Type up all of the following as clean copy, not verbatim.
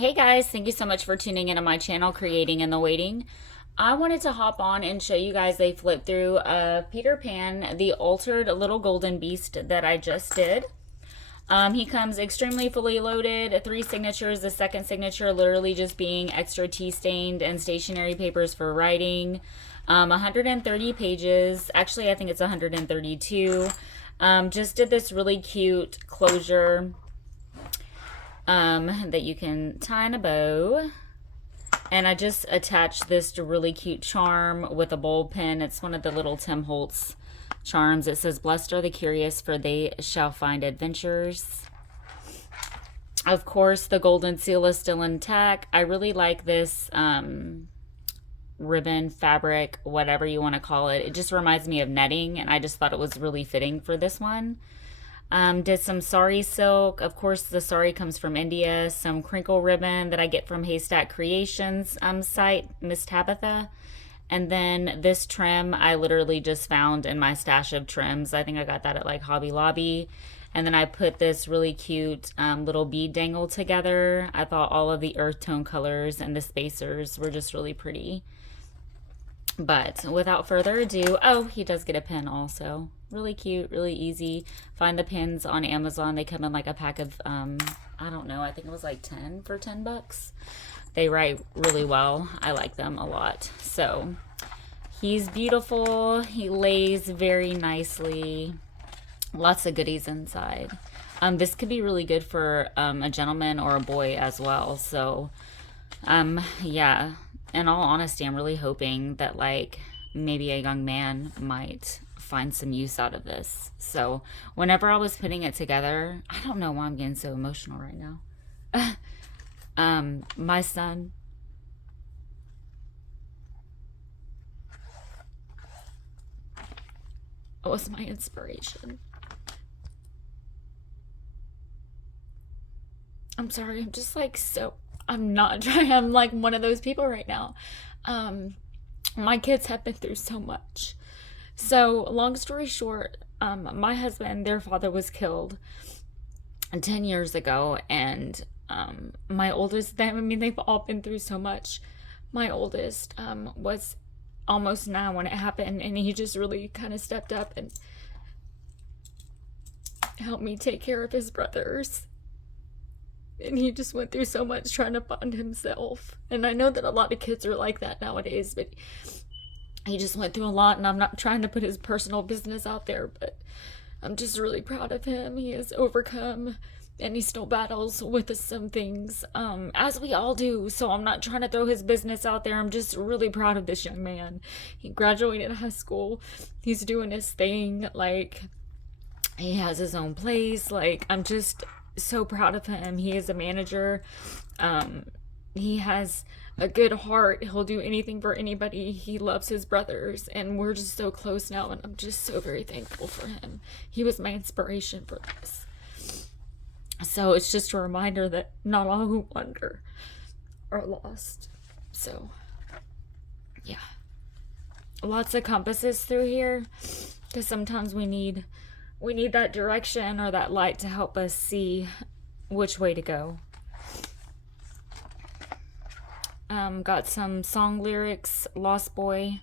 Hey guys, thank you so much for tuning into my channel, Creating in the Waiting. I wanted to hop on and show you guys a flip through of Peter Pan, the altered little golden beast that I just did. He comes extremely fully loaded, 3 signatures, the second signature literally just being extra tea stained and stationery papers for writing. 130 pages, actually I think it's 132. Just did this really cute closure that you can tie in a bow. And I just attached this to really cute charm with a bowl pin. It's one of the little Tim Holtz charms. It says, "Blessed are the curious, for they shall find adventures." Of course, the golden seal is still intact. I really like this ribbon, fabric, whatever you want to call it. It just reminds me of netting, and I just thought it was really fitting for this one. Did some sari silk. Of course, the sari comes from India. Some crinkle ribbon that I get from Haystack Creations site, Miss Tabitha. And then this trim I literally just found in my stash of trims. I think I got that at like Hobby Lobby. And then I put this really cute little bead dangle together. I thought all of the earth tone colors and the spacers were just really pretty. But without further ado, oh, he does get a pin also. Really cute, really easy. Find the pins on Amazon. They come in like a pack of, I don't know, I think it was like 10 for 10 bucks. They write really well. I like them a lot. So he's beautiful. He lays very nicely. Lots of goodies inside. This could be really good for a gentleman or a boy as well. So, yeah. In all honesty, I'm really hoping that like maybe a young man might find some use out of this. So whenever I was putting it together, I don't know why I'm getting so emotional right now. My son was my inspiration. I'm sorry, I'm just like so I'm not trying. I'm like one of those people right now. My kids have been through so much. So, long story short, my husband, their father was killed 10 years ago. And my oldest, they've all been through so much. My oldest was almost 9 when it happened. And he just really kind of stepped up and helped me take care of his brothers. And he just went through so much trying to find himself. And I know that a lot of kids are like that nowadays, but he just went through a lot. And I'm not trying to put his personal business out there, but I'm just really proud of him. He has overcome, and he still battles with some things, as we all do. So I'm not trying to throw his business out there. I'm just really proud of this young man. He graduated high school. He's doing his thing. Like, he has his own place. Like, I'm just so proud of him. He is a manager. He has a good heart. He'll do anything for anybody. He loves his brothers, and we're just so close now, and I'm just so very thankful for him. He was my inspiration for this. So it's just a reminder that not all who wander are lost. So yeah, lots of compasses through here, because sometimes we need that direction or that light to help us see which way to go. Got some song lyrics, Lost Boy,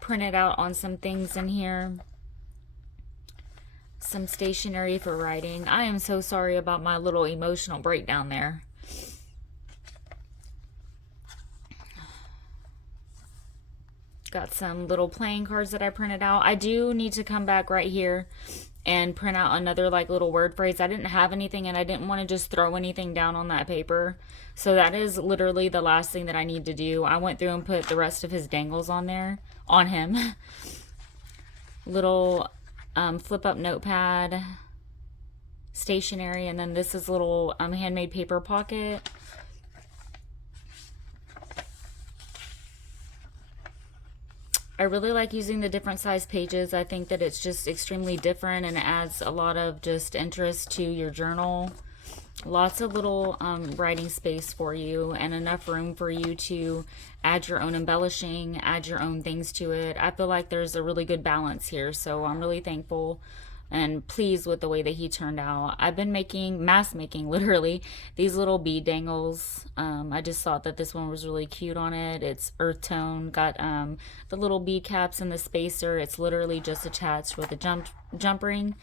printed out on some things in here. Some stationery for writing. I am so sorry about my little emotional breakdown there. Got some little playing cards that I printed out. I do need to come back right here and print out another like little word phrase. I didn't have anything, and I didn't want to just throw anything down on that paper. So that is literally the last thing that I need to do. I went through and put the rest of his dangles on there, on him. Little flip up notepad, stationery, and then this is little handmade paper pocket. I really like using the different size pages. I think that it's just extremely different, and it adds a lot of just interest to your journal. Lots of little writing space for you, and enough room for you to add your own embellishing, add your own things to it. I feel like there's a really good balance here, so I'm really thankful and pleased with the way that he turned out. I've been mass making literally, these little bead dangles. I just thought that this one was really cute on it. It's earth tone, got the little bead caps and the spacer. It's literally just attached with a jump ring.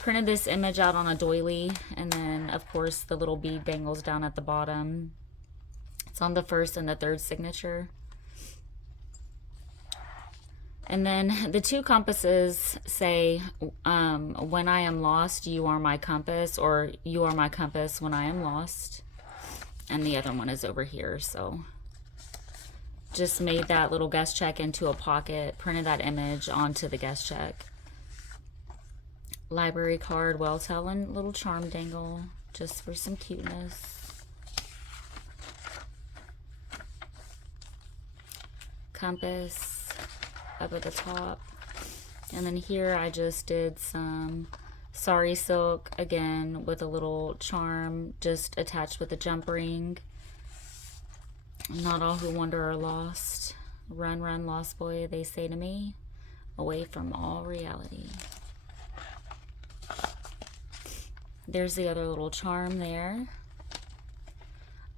Printed this image out on a doily, and then of course the little bead dangles down at the bottom. It's on the first and the third signature. And then the two compasses say, when I am lost, you are my compass, or you are my compass when I am lost. And the other one is over here. So just made that little guest check into a pocket, printed that image onto the guest check. Library card, well tell, and little charm dangle, just for some cuteness. Compass up at the top. And then here I just did some sari silk, again with a little charm just attached with a jump ring. Not all who wander are lost. Run, run, lost boy, they say to me, away from all reality. There's the other little charm there.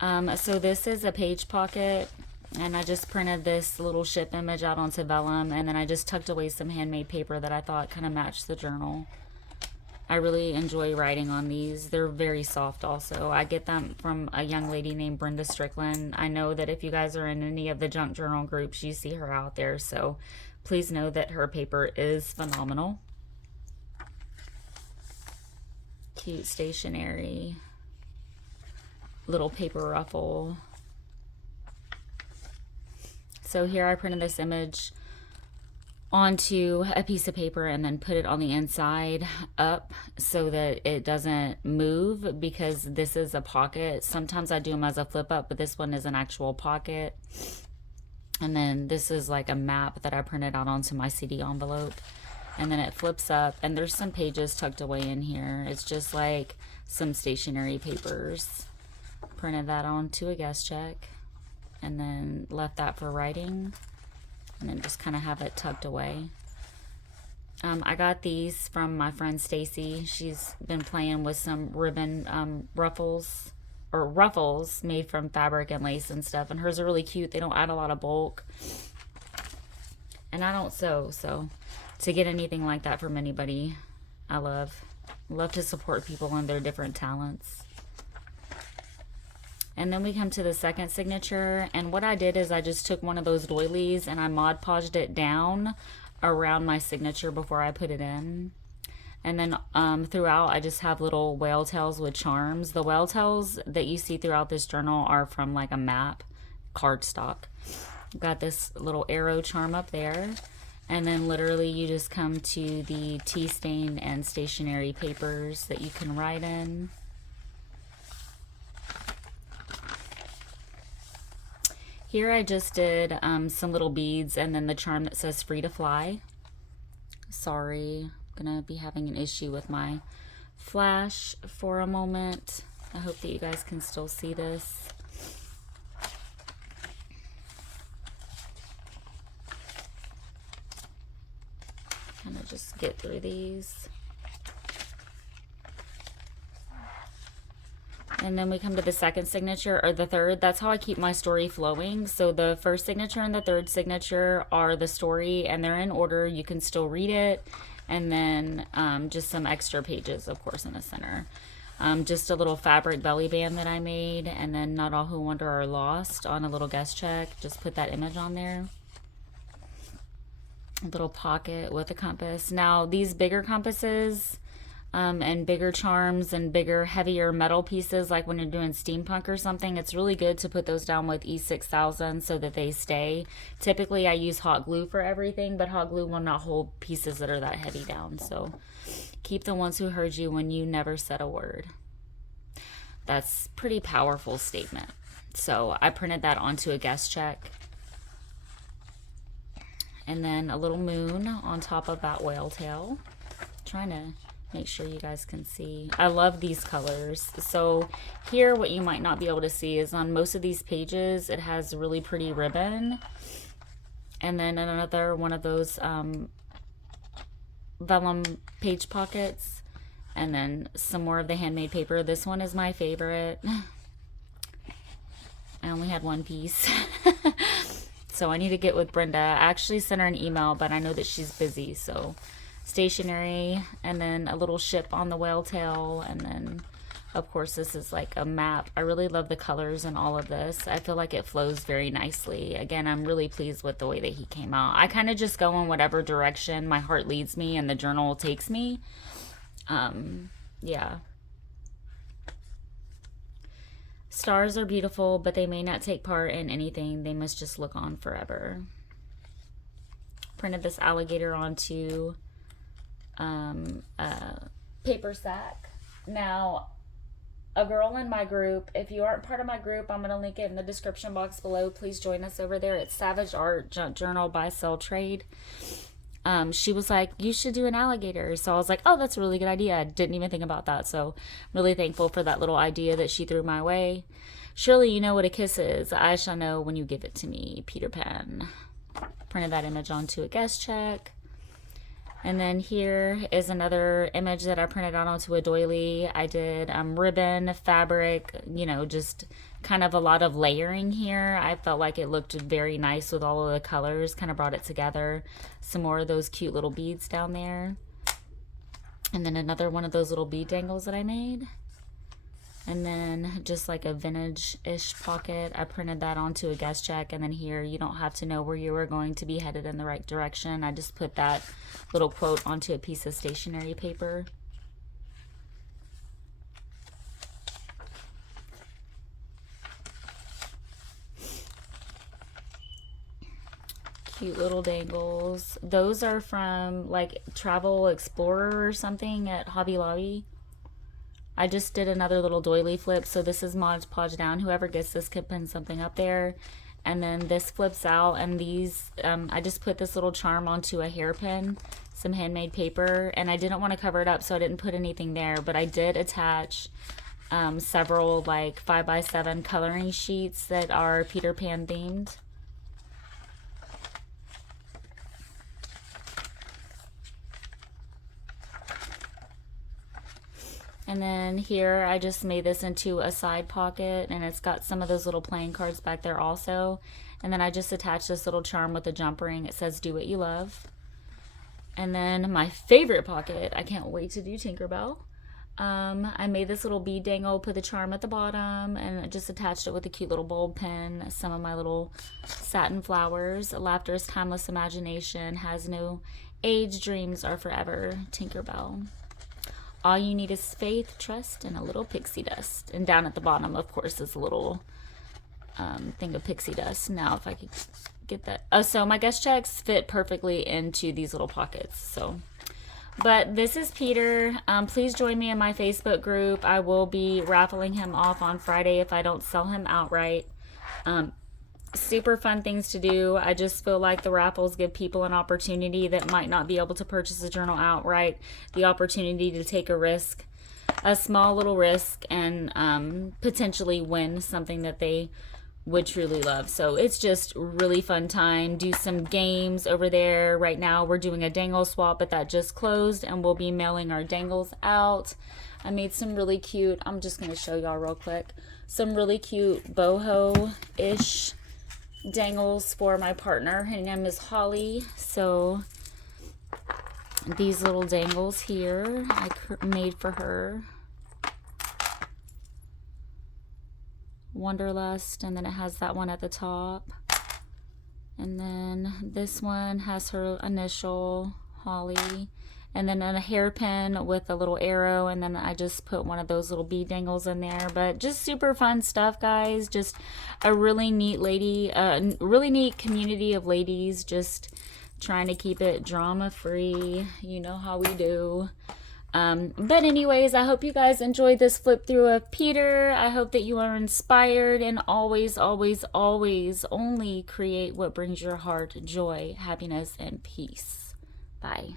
So this is a page pocket, and I just printed this little ship image out onto vellum, and then I just tucked away some handmade paper that I thought kind of matched the journal. I really enjoy writing on these. They're very soft also. I get them from a young lady named Brenda Strickland. I know that if you guys are in any of the junk journal groups, you see her out there, so please know that her paper is phenomenal. Cute stationery, little paper ruffle. So here I printed this image onto a piece of paper and then put it on the inside up so that it doesn't move, because this is a pocket. Sometimes I do them as a flip up, but this one is an actual pocket. And then this is like a map that I printed out onto my CD envelope. And then it flips up, and there's some pages tucked away in here. It's just like some stationery papers. Printed that onto a guest check, and then left that for writing, and then just kind of have it tucked away. I got these from my friend Stacy. She's been playing with some ribbon ruffles made from fabric and lace and stuff, and hers are really cute. They don't add a lot of bulk, and I don't sew, so to get anything like that from anybody, I love to support people and their different talents. And then we come to the second signature, and what I did is I just took one of those doilies and I Mod Podged it down around my signature before I put it in. And then throughout I just have little whale tails with charms. The whale tails that you see throughout this journal are from like a map cardstock. Got this little arrow charm up there. And then literally you just come to the tea stain and stationery papers that you can write in. Here I just did some little beads and then the charm that says free to fly. Sorry, I'm gonna be having an issue with my flash for a moment. I hope that you guys can still see this. Kind of just get through these. And then we come to the second signature, or the third. That's how I keep my story flowing. So the first signature and the third signature are the story, and they're in order. You can still read it. And then just some extra pages, of course, in the center. Just a little fabric belly band that I made, and then Not All Who Wander Are Lost on a little guest check. Just put that image on there. A little pocket with a compass. Now these bigger compasses and bigger charms and bigger heavier metal pieces, like when you're doing steampunk or something, it's really good to put those down with E6000 so that they stay. Typically I use hot glue for everything, but hot glue will not hold pieces that are that heavy down. So keep the ones who heard you when you never said a word. That's pretty powerful statement. So I printed that onto a guest check. And then a little moon on top of that whale tail. Trying to make sure you guys can see. I love these colors. So here, what you might not be able to see is on most of these pages, it has really pretty ribbon. And then another one of those vellum page pockets, and then some more of the handmade paper. This one is my favorite. I only had one piece. So I need to get with Brenda. I actually sent her an email, but I know that she's busy. So stationery, and then a little ship on the whale tail, and then of course this is like a map. I really love the colors in all of this. I feel like it flows very nicely. Again, I'm really pleased with the way that he came out. I kind of just go in whatever direction my heart leads me and the journal takes me. Yeah. Stars are beautiful, but they may not take part in anything. They must just look on forever. Printed this alligator onto a paper sack. Now, a girl in my group, if you aren't part of my group, I'm going to link it in the description box below. Please join us over there. It's Savage Art Journal Buy Sell Trade. She was like, you should do an alligator. So I was like, oh, that's a really good idea. I didn't even think about that. So I'm really thankful for that little idea that she threw my way. Surely you know what a kiss is. I shall know when you give it to me, Peter Pan. Printed that image onto a guest check. And then here is another image that I printed out onto a doily. I did ribbon, fabric, you know, just kind of a lot of layering here. I felt like it looked very nice with all of the colors, kind of brought it together. Some more of those cute little beads down there. And then another one of those little bead dangles that I made. And then just like a vintage-ish pocket. I printed that onto a guest check. And then here, you don't have to know where you are going to be headed in the right direction. I just put that little quote onto a piece of stationery paper. Cute little dangles. Those are from like Travel Explorer or something at Hobby Lobby. I just did another little doily flip, so this is Mod Podge down. Whoever gets this could pin something up there. And then this flips out, and these, I just put this little charm onto a hairpin, some handmade paper, and I didn't want to cover it up, so I didn't put anything there, but I did attach several like 5x7 coloring sheets that are Peter Pan themed. And then here I just made this into a side pocket, and it's got some of those little playing cards back there also. And then I just attached this little charm with a jump ring. It says do what you love. And then my favorite pocket, I can't wait to do Tinkerbell. I made this little bead dangle, put the charm at the bottom, and I just attached it with a cute little bulb pin, some of my little satin flowers. Laughter's timeless imagination has no age, dreams are forever, Tinkerbell. All you need is faith, trust, and a little pixie dust. And down at the bottom, of course, is a little thing of pixie dust. Now, if I could get that. Oh, so my guest checks fit perfectly into these little pockets. So, but this is Peter. Please join me in my Facebook group. I will be raffling him off on Friday if I don't sell him outright. Super fun things to do. I just feel like the raffles give people an opportunity that might not be able to purchase a journal outright, the opportunity to take a risk, a small little risk, and potentially win something that they would truly love. So it's just really fun time. Do some games over there. Right now we're doing a dangle swap, but that just closed, and we'll be mailing our dangles out. I made some really cute, I'm just going to show y'all real quick, some really cute boho-ish dangles for my partner. Her name is Holly. So these little dangles here I made for her. Wanderlust, and then it has that one at the top. And then this one has her initial, Holly. And then a hairpin with a little arrow, and then I just put one of those little bead dangles in there. But just super fun stuff, guys. Just a really neat really neat community of ladies, just trying to keep it drama free. You know how we do. But anyways, I hope you guys enjoyed this flip through of Peter. I hope that you are inspired, and always, always, always only create what brings your heart joy, happiness, and peace. Bye.